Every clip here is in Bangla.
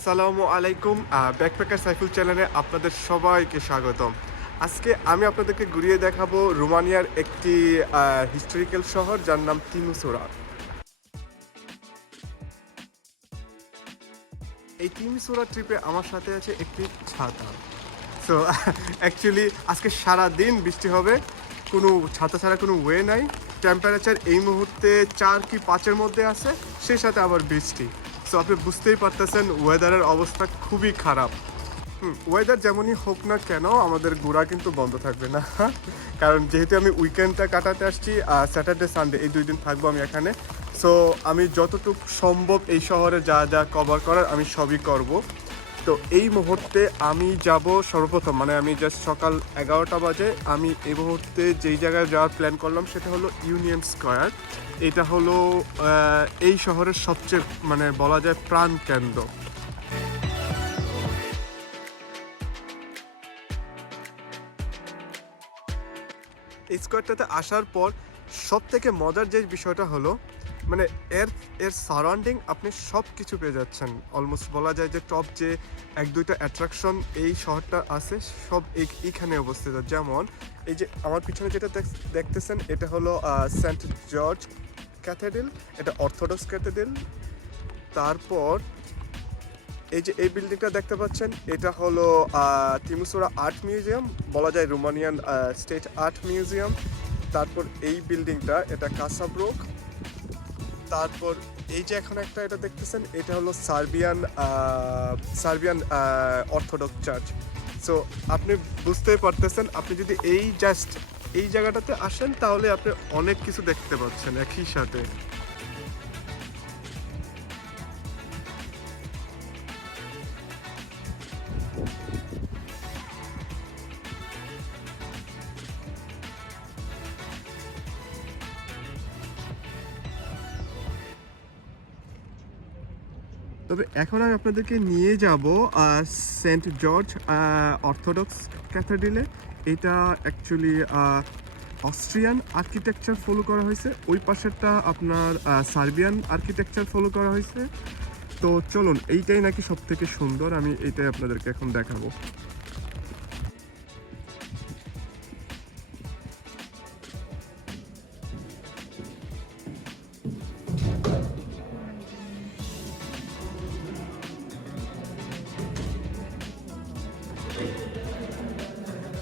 আসসালামু আলাইকুম। ব্যাকপ্যাকার সাইফুল চ্যানেলে আপনাদের সবাইকে স্বাগতম। আজকে আমি আপনাদেরকে ঘুরিয়ে দেখাবো রোমানিয়ার একটি হিস্টোরিক্যাল শহর যার নাম তিমিসোরা। এই তিমিসোরা ট্রিপে আমার সাথে আছে একটি ছাতা। সো অ্যাকচুয়ালি আজকে সারা দিন বৃষ্টি হবে, কোনো ছাতা ছাড়া কোনো ওয়ে নাই। টেম্পারেচার এই মুহূর্তে 4 কি 5-এর মধ্যে আছে, সেই সাথে আবার বৃষ্টি। সো আপনি বুঝতেই পারতেছেন ওয়েদারের অবস্থা খুবই খারাপ। ওয়েদার যেমনই হোক না কেন আমাদের ঘোরা কিন্তু বন্ধ থাকবে না, কারণ যেহেতু আমি উইকেন্ডটা কাটাতে আসছি, স্যাটারডে সানডে এই 2 দিন থাকবো আমি এখানে। সো আমি যতটুকু সম্ভব এই শহরে যা যা কভার করার আমি সবই করব। তো এই মুহূর্তে আমি যাব সর্বপ্রথম, মানে আমি জাস্ট সকাল 11টা বাজে আমি এই মুহূর্তে যেই জায়গায় যাওয়ার প্ল্যান করলাম সেটা হলো ইউনিয়ন স্কোয়ার। এটা হলো এই শহরের সবচেয়ে মানে বলা যায় প্রাণ কেন্দ্র। এই স্কোয়ারটাতে আসার পর সব থেকে মজার যে বিষয়টা হলো মানে এর এর সারাউন্ডিং আপনি সব কিছু পেয়ে যাচ্ছেন। অলমোস্ট বলা যায় যে টপ যে 1-2টা অ্যাট্রাকশন এই শহরটা আছে সব এইখানে অবস্থিত। যেমন এই যে আমার পিছনে যেটা দেখতেছেন এটা হলো সেন্ট জর্জ ক্যাথেড্রাল, এটা অর্থোডক্স ক্যাথেড্রাল। তারপর এই যে এই বিল্ডিংটা দেখতে পাচ্ছেন এটা হলো তিমিসোরা আর্ট মিউজিয়াম, বলা যায় রোমানিয়ান স্টেট আর্ট মিউজিয়াম। তারপর এই বিল্ডিংটা এটা কাসাব্রোক। তারপর এই যে এখন একটা এটা দেখতেছেন এটা হলো সার্বিয়ান অর্থোডক্স চার্চ। সো আপনি বুঝতেই পারতেছেন, আপনি যদি এই জায়গাটাতে আসেন তাহলে আপনি অনেক কিছু দেখতে পাচ্ছেন একই সাথে। তবে এখন আমি আপনাদেরকে নিয়ে যাব সেন্ট জর্জ অর্থোডক্স ক্যাথেড্রালে। এটা অ্যাকচুয়ালি অস্ট্রিয়ান আর্কিটেকচার ফলো করা হয়েছে, ওই পাশেরটা আপনার সার্বিয়ান আর্কিটেকচার ফলো করা হয়েছে। তো চলুন, এইটাই নাকি সব থেকে সুন্দর, আমি এইটাই আপনাদেরকে এখন দেখাবো।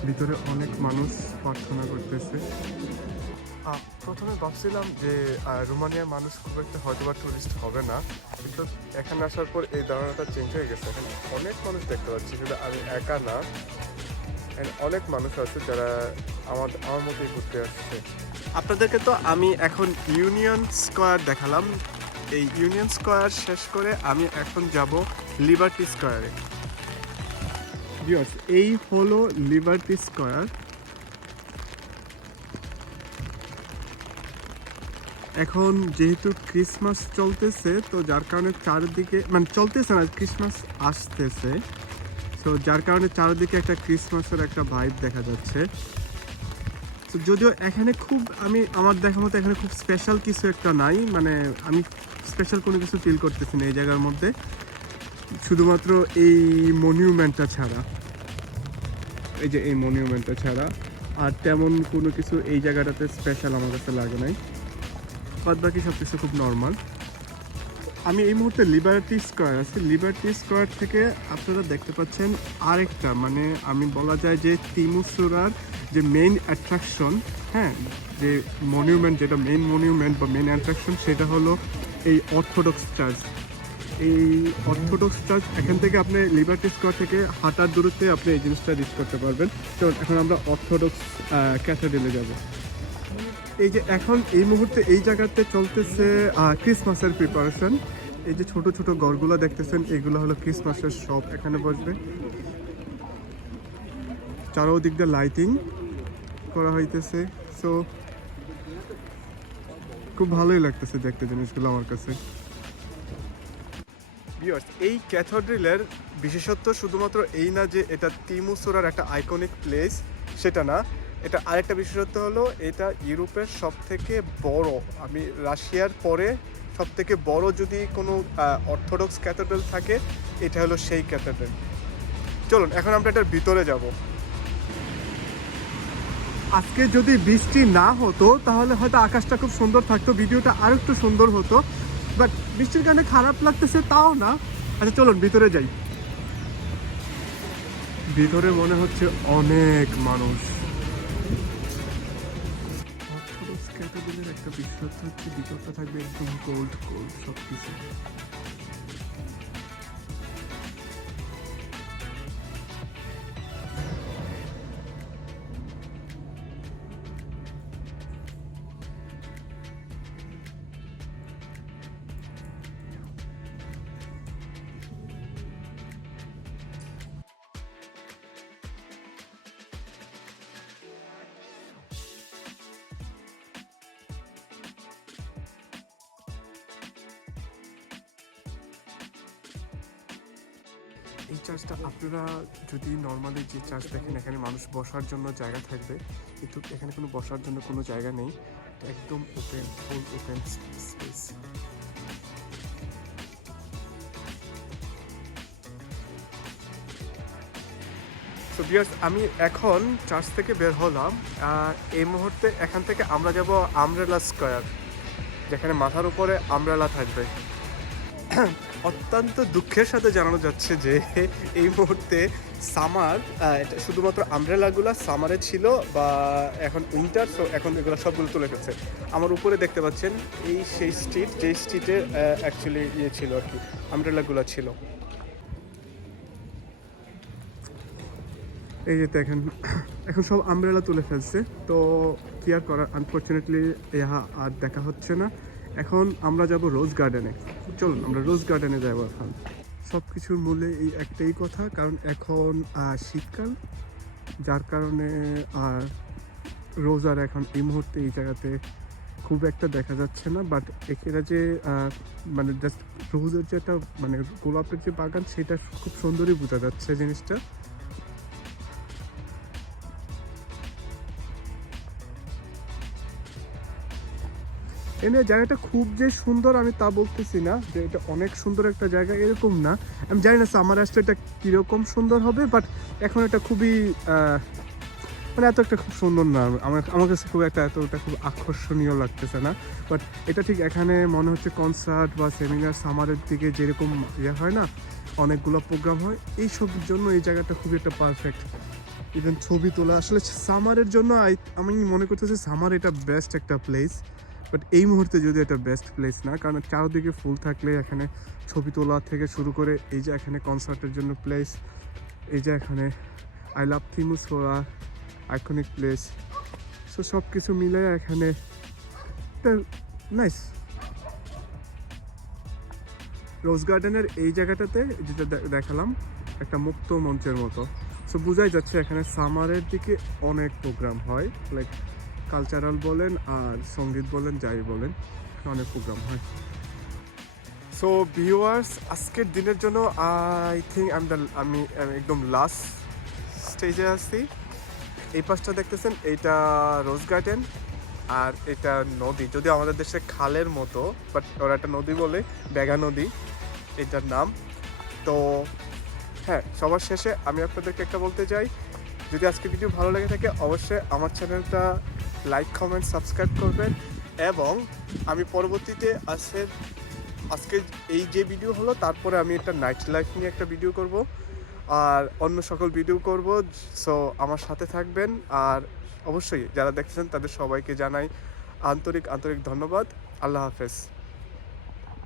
ভিতরে অনেক মানুষ প্রার্থনা করতেছে। প্রথমে ভাবছিলাম যে রোমানিয়ার মানুষ খুব একটা হয়তো বা টুরিস্ট হবে না, কিন্তু এখানে আসার পর এই ধারণাটা চেঞ্জ হয়ে গেছে। এখানে অনেক মানুষ দেখতে পাচ্ছি, কিন্তু আমি একা না, অনেক মানুষ আছে যারা আমার মতোই ঘুরতে আসছে। আপনাদেরকে তো আমি এখন ইউনিয়ন স্কোয়ার দেখালাম। এই ইউনিয়ন স্কোয়ার শেষ করে আমি এখন যাব লিবার্টি স্কোয়ারে। এই হলো লিবার্টি স্কোয়ার। এখন যেহেতু ক্রিসমাস চলতেছে তো যার কারণে চারিদিকে, মানে চলতেছে না, ক্রিসমাস আসতেছে, তো যার কারণে চারিদিকে একটা ক্রিসমাসের একটা ভাইব দেখা যাচ্ছে। তো যদিও এখানে খুব আমার দেখা মতো এখানে খুব স্পেশাল কিছু একটা নাই, মানে আমি স্পেশাল কোনো কিছু ফিল করতেছি না এই জায়গার মধ্যে, শুধুমাত্র এই মনিউমেন্টটা ছাড়া, এই যে এই মনিউমেন্টটা ছাড়া আর তেমন কোনো কিছু এই জায়গাটাতে স্পেশাল আমার কাছে লাগে নাই। বাদ বাকি সব কিছু খুব নর্মাল। আমি এই মুহূর্তে লিবার্টি স্কোয়ার আছি। লিবার্টি স্কোয়ার থেকে আপনারা দেখতে পাচ্ছেন আরেকটা, মানে আমি বলা যায় যে তিমিসোরার যে মেইন অ্যাট্রাকশন, হ্যাঁ, যে মনিউমেন্ট, যেটা মেইন মনিউমেন্ট বা মেইন অ্যাট্রাকশন সেটা হলো এই অর্থোডক্স চার্চ। এই অর্থোডক্স চার্চ এখান থেকে আপনি লিবার্টি স্কোয়ার থেকে হাঁটার দূরত্বে আপনি এই জিনিসটা রিচ করতে পারবেন। তো এখন আমরা অর্থোডক্স ক্যাথেড্রালে যাব। এই যে এখন এই মুহূর্তে এই জায়গাতে চলতেছে ক্রিসমাসের প্রিপারেশন। এই যে ছোট ছোট ঘরগুলো দেখতেছেন এগুলো হলো ক্রিসমাসের শপ, এখানে বসবে। চারোদিক দিয়ে লাইটিং করা হইতেছে, সো খুব ভালোই লাগতেছে দেখতে জিনিসগুলো আমার কাছে। এই ক্যাথেড্রালের বিশেষত্ব শুধুমাত্র এই না যে এটা তিমিসোরার একটা আইকনিক প্লেস, সেটা না, এটা আরেকটা বিশেষত্ব হলো এটা ইউরোপের সব থেকে বড়, রাশিয়ার পরে সব থেকে বড় যদি কোনো অর্থোডক্স ক্যাথেড্রাল থাকে এটা হলো সেই ক্যাথেড্রাল। চলুন এখন আমরা এটার ভিতরে যাব। আজকে যদি বৃষ্টি না হতো তাহলে হয়তো আকাশটা খুব সুন্দর থাকতো, ভিডিওটা আর একটু সুন্দর হতো, বাট বৃষ্টির কারণে খারাপ লাগতেছে তাও না। আচ্ছা চলুন ভিতরে যাই। ভিতরে মনে হচ্ছে অনেক মানুষ। অর্থোডক্স ক্যাথেড্রালের একটা বিশেষত্ব হচ্ছে ভিতরটা থাকবে একদম গোল্ড গোল্ড সব কিছু। এই চার্চটা আপনারা যদি নর্মালি যে চার্চ দেখেন এখানে মানুষ বসার জন্য জায়গা থাকবে, কিন্তু এখানে কোনো বসার জন্য কোনো জায়গা নেই, একদম ওপেন, ফুল ওপেন স্পেস। তো ভিউয়ার্স, আমি এখন চার্চ থেকে বের হলাম। এই মুহূর্তে এখান থেকে আমরা যাব আমব্রেলা স্কয়ার, যেখানে মাথার উপরে আমব্রেলা থাকবে। অত্যন্ত দুঃখের সাথে জানানো যাচ্ছে যে এই মুহূর্তে সামার, শুধুমাত্র আমব্রেলাগুলো সামারে ছিল বা এখন উইন্টার, সো এখন এগুলো সবগুলো তুলে ফেলছে। আমার উপরে দেখতে পাচ্ছেন এই সেই স্ট্রিট, যেই স্ট্রিটে অ্যাকচুয়ালি ইয়ে ছিল আর কি, আমব্রেলাগুলো ছিল। এই যে দেখেন এখন সব আমব্রেলা তুলে ফেলছে, তো কি আর করার, আনফর্চুনেটলি ইহা আর দেখা হচ্ছে না। এখন আমরা যাব রোজ গার্ডেনে। চলুন আমরা রোজ গার্ডেনে যাবো এখন। সব কিছুর মূলে এই একটাই কথা, কারণ এখন শীতকাল, যার কারণে আর রোজ আর এখন এই মুহূর্তে এই জায়গাতে খুব একটা দেখা যাচ্ছে না। বাট এখানে যে মানে জাস্ট রোজের যেটা মানে গোলাপের যে বাগান, সেটা খুব সুন্দরই বোঝা যাচ্ছে জিনিসটা। এনে জায়গাটা খুব যে সুন্দর আমি তা বলতেছি না, যে এটা অনেক সুন্দর একটা জায়গা এরকম না। আমি জানি না সামার আসলে এটা কীরকম সুন্দর হবে, বাট এখন এটা খুবই মানে এত একটা খুব সুন্দর না। আমার কাছে খুব একটা এতটা খুব আকর্ষণীয় লাগতেছে না। বাট এটা ঠিক এখানে মনে হচ্ছে কনসার্ট বা সেমিনার সামারের দিকে যেরকম ইয়ে হয় না, অনেকগুলো প্রোগ্রাম হয়, এইসবের জন্য এই জায়গাটা খুবই একটা পারফেক্ট। ইভেন ছবি তোলা আসলে সামারের জন্য আমি মনে করতেছি সামার এটা বেস্ট একটা প্লেস। বাট এই মুহূর্তে যদি এটা বেস্ট প্লেস না, কারণ চারদিকে ফুল থাকলে এখানে ছবি তোলা থেকে শুরু করে, এই যে এখানে কনসার্টের জন্য প্লেস, এই যে এখানে আই লাভ থিমুসোরা আইকনিক প্লেস, সো সব কিছু মিলে এখানে একটা নাইস। রোজ গার্ডেনের এই জায়গাটাতে যেটা দেখালাম একটা মুক্ত মঞ্চের মতো, সো বোঝাই যাচ্ছে এখানে সামারের দিকে অনেক প্রোগ্রাম হয়, লাইক কালচারাল বলেন আর সঙ্গীত বলেন, যাই বলেন, অনেক প্রোগ্রাম হয়। সো ভিউয়ার্স, আজকের দিনের জন্য আই থিঙ্ক আমি একদম লাস্ট স্টেজে আছি। এই পাশটা দেখতেছেন, এইটা রোজ গার্ডেন, আর এটা নদী, যদিও আমাদের দেশে খালের মতো, বাট ওরা একটা নদী বলে, বেগা নদী এটার নাম। তো হ্যাঁ, সবার শেষে আমি আপনাদেরকে একটা বলতে চাই, যদি আজকে ভিডিও ভালো লেগে থাকে অবশ্যই আমার চ্যানেলটা লাইক, কমেন্ট, সাবস্ক্রাইব করবেন। এবং আমি পরবর্তীতে আজকে এই যে ভিডিও হলো, তারপরে আমি একটা নাইট লাইফ নিয়ে একটা ভিডিও করব আর অন্য সকল ভিডিও করব। সো আমার সাথে থাকবেন। আর অবশ্যই যারা দেখছেন তাদের সবাইকে জানাই আন্তরিক ধন্যবাদ। আল্লাহ হাফেজ।